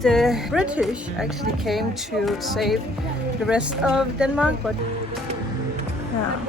the British actually came to save the rest of Denmark, but yeah.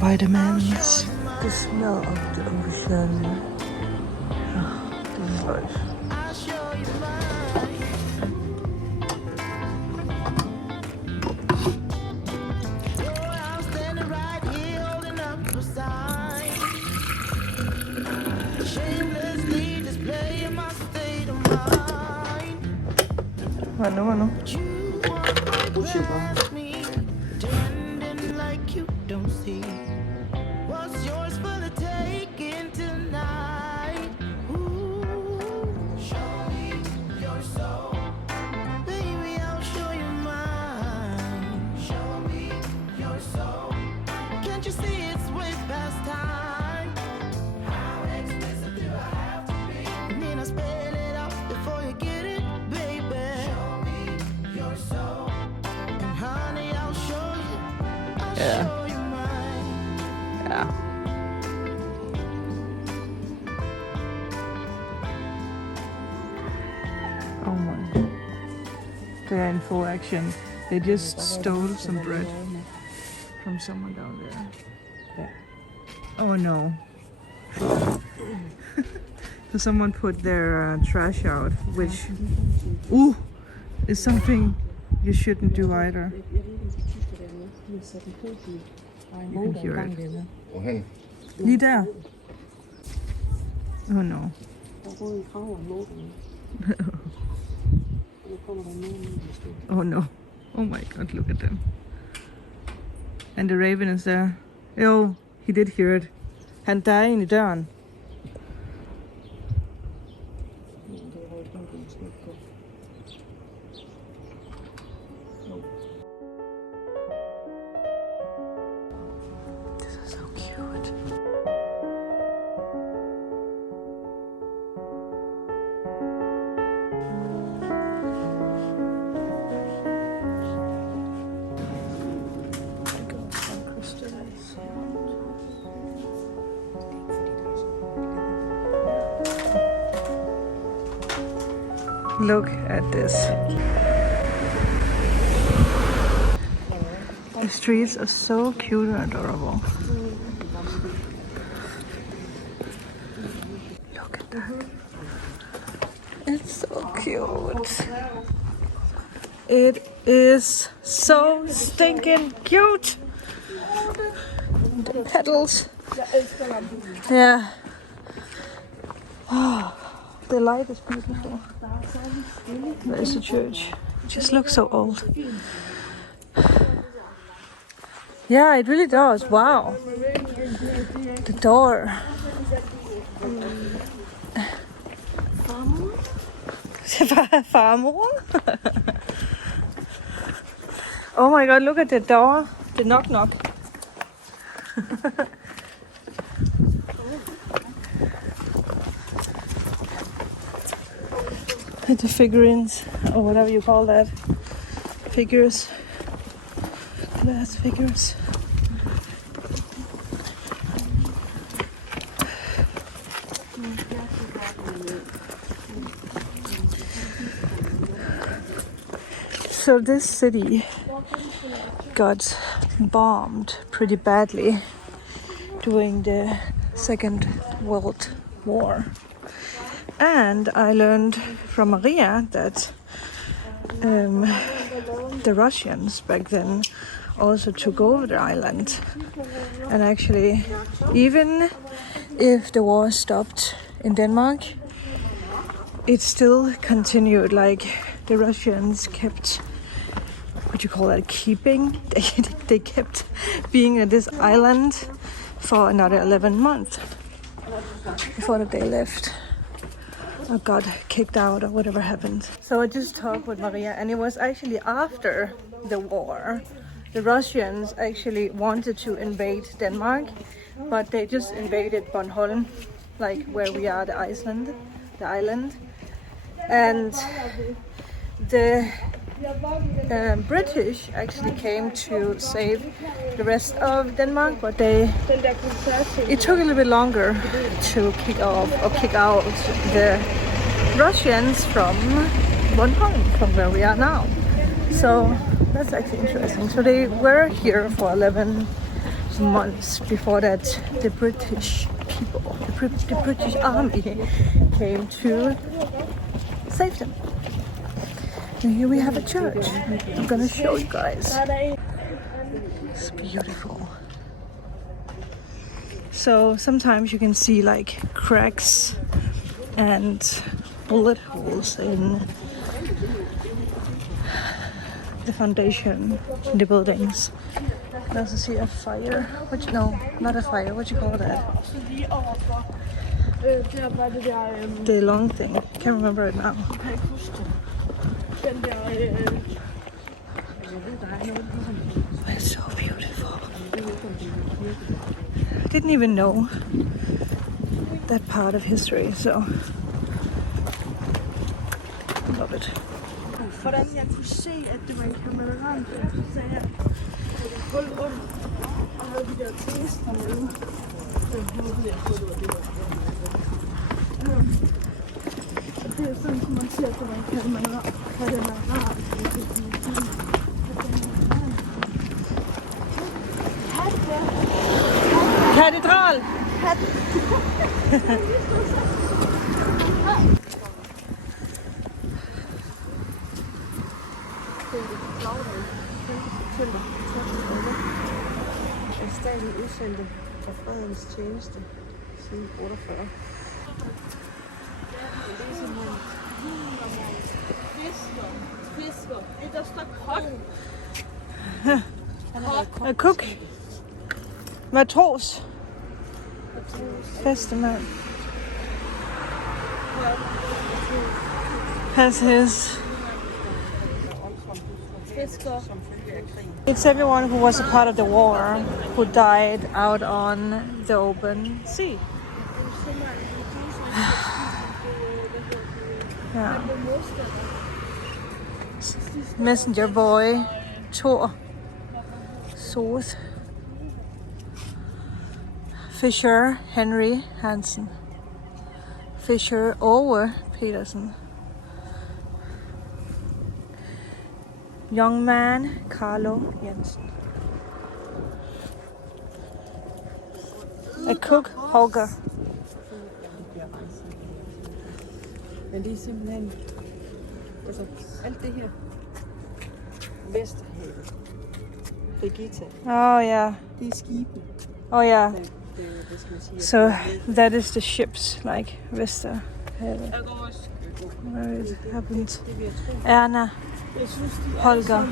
Vitamins, the smell of the ocean. Oh, this is life. Bueno. Yeah. Oh my. They're in full action. They just stole some bread from someone down there. Oh no. So someone put their trash out, which is something you shouldn't do either. You can hear it. Lige der. Oh no. Oh no. Oh my god, look at them. And the raven is there. Oh, he did hear it. Han der ind I døren. Look at this. The streets are so cute and adorable. Look at that. It's so cute. It is so stinking cute. The petals. Yeah. Oh, the light is beautiful. There's a church. It just looks so old. Yeah, it really does. Wow. The door. Farmor? Oh my god, look at the door. The knock. The figurines, or whatever you call that. Figures. Glass figures. So this city got bombed pretty badly during the Second World War. And I learned from Maria that the Russians back then also took over the island. And actually, even if the war stopped in Denmark, it still continued. Like the Russians kept, what you call that, keeping? They kept being at this island for another 11 months before they left. Or got kicked out or whatever happened. So I just talked with Maria, and it was actually after the war the Russians actually wanted to invade Denmark, but they just invaded Bornholm, like where we are, the island. And the British actually came to save the rest of Denmark, but it took a little bit longer to kick out the Russians from Bornholm, from where we are now. So that's actually interesting. So they were here for 11 months. Before that, the British people, the British army came to save them. And here we have a church. I'm gonna show you guys. It's beautiful. So sometimes you can see like cracks and bullet holes in the foundation in the buildings. You can also see a fire. No, not a fire. What do you call that? The long thing. Can't remember it now. It's so beautiful. I didn't even know that part of history, so I love it. Hvordan jeg kunne se, at det var en kammerat, så sagde jeg, hul rundt, og havde de der tester med. Så håbede jeg på, det var det. Og det er sådan, som man ser, at det var en kammerat. Katedral! Staten udsendte fra fredens tjeneste siden 48. Det er simpelthen fisker. Det der står kok. A cook. Matros. Festemand. Has his. It's everyone who was a part of the war who died out on the open sea. Yeah. Messenger boy, Thor, Soth, Fisher, Henry Hansen, Fisher, Ove Petersen, young man, Carlo Jensen, a cook, Holger. Men det er simpelthen, altså alt det her, Vesterhavet, Birgitta, Oh yeah. det er skibe. Oh yeah. Det skal man sige. So that is the ships, like Vesta, where it happened. Erna, Holger,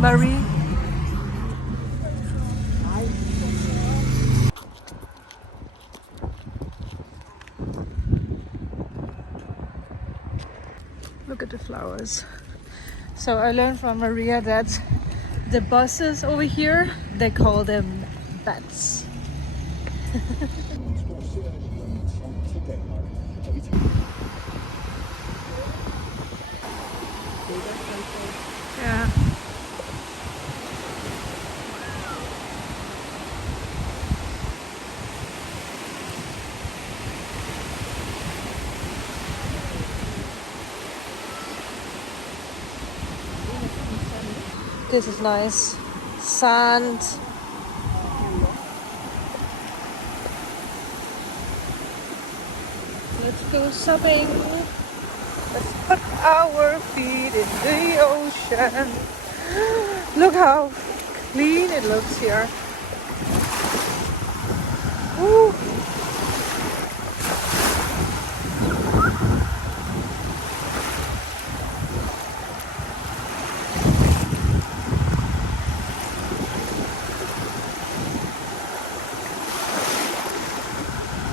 Marie. Look at the flowers. So I learned from Maria that the buses over here, they call them bats. Yeah. This is nice. Sand. Let's go shopping. Let's put our feet in the ocean. Look how clean it looks here. Woo.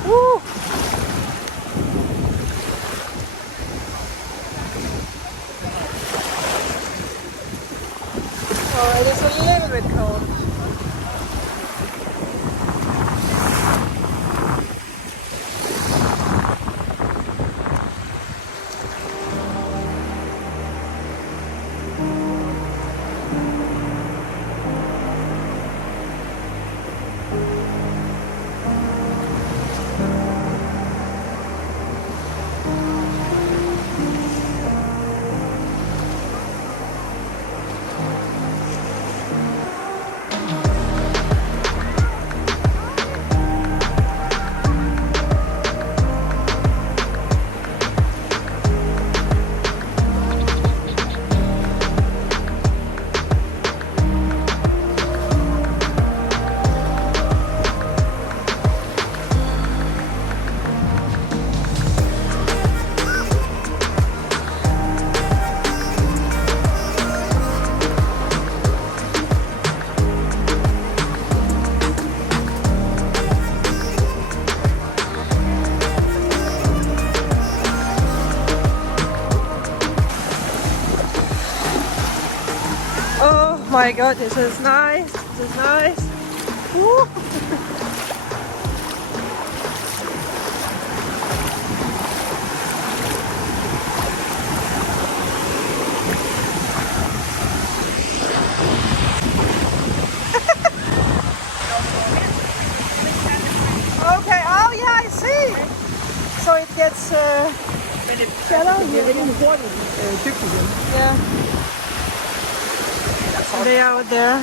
Woo. Oh, it is a little bit cold. Oh my god, this is nice. This is nice. Woo. Okay, oh yeah, I see. So it gets shallow here. Yeah. They are out there.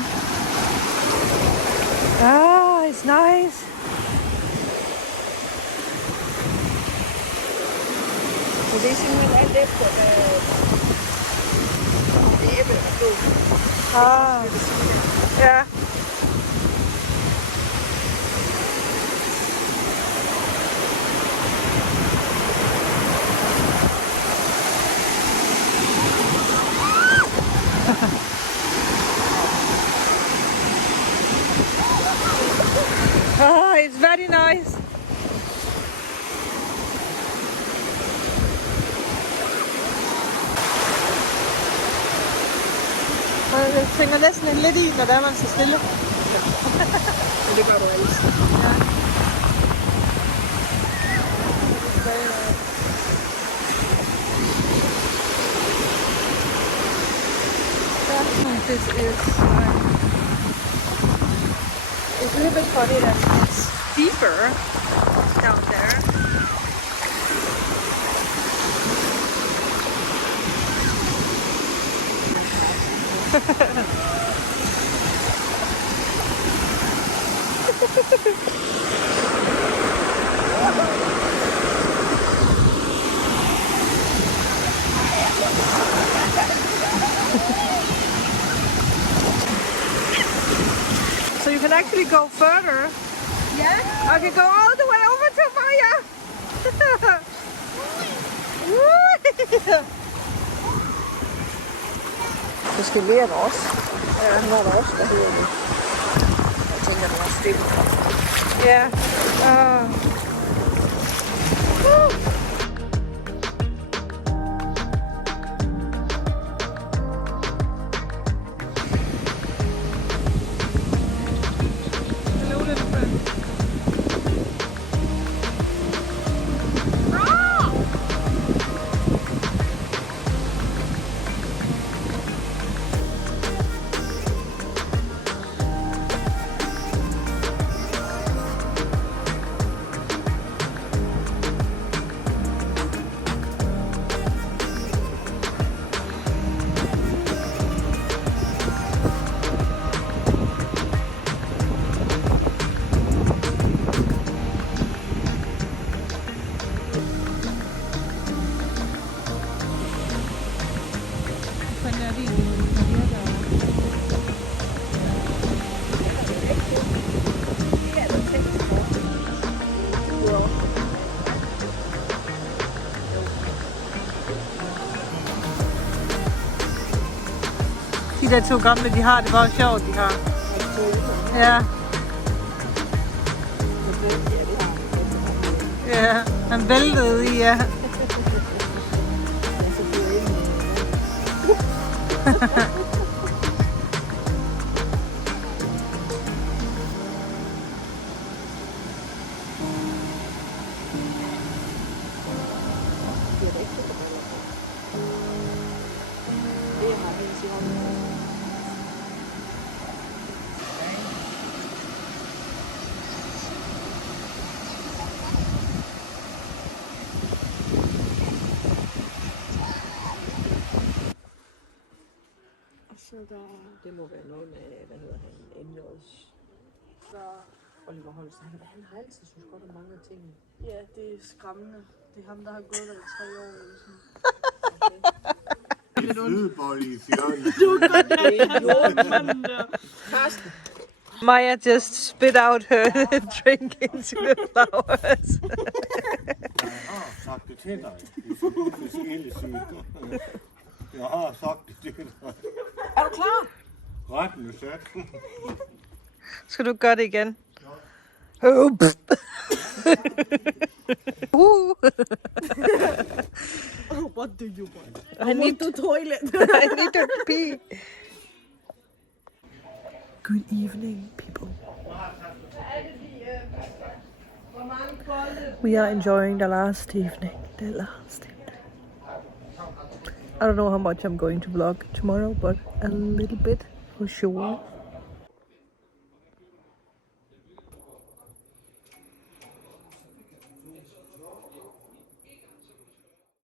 Ah, it's nice. Så det er simpelthen alt efter, hvad æble og blod. Ah, ja. Ah, it's very nice. Jeg tænker næsten lidt i, når der man så stille. Men det gør du ellers. Ja. This is it's a little bit funny that it's deeper down there. So you can actually go further. Ja. I can go all the way over to Maya. Så skal lære det også. Ja, nu er der også, hvad hedder det. Jeg tænker, den er stille. Ja. Hello, little friend. De der to gamle, de har det bare sjovt, de har. Ja. Ja, han væltede i, ja. Det må være noget med, hvad hedder han, Endløs. Oliver Holst. Han har altid synes godt om mange ting. Ja, det er skræmmende. Det er ham, der har gået der i 3 år. Det er flødebolle i fjørnet. Karsten. Maya just spit out her drink into the flowers. Jeg har sagt det til dig. Forskellige sider. Jeg har sagt det til dig. Er du klar? Retten er sat. Skal du gøre det igen? Oh, What do you want? I need to toilet. I need to pee. Good evening, people. We are enjoying the last evening. I don't know how much I'm going to vlog tomorrow, but a little bit for sure.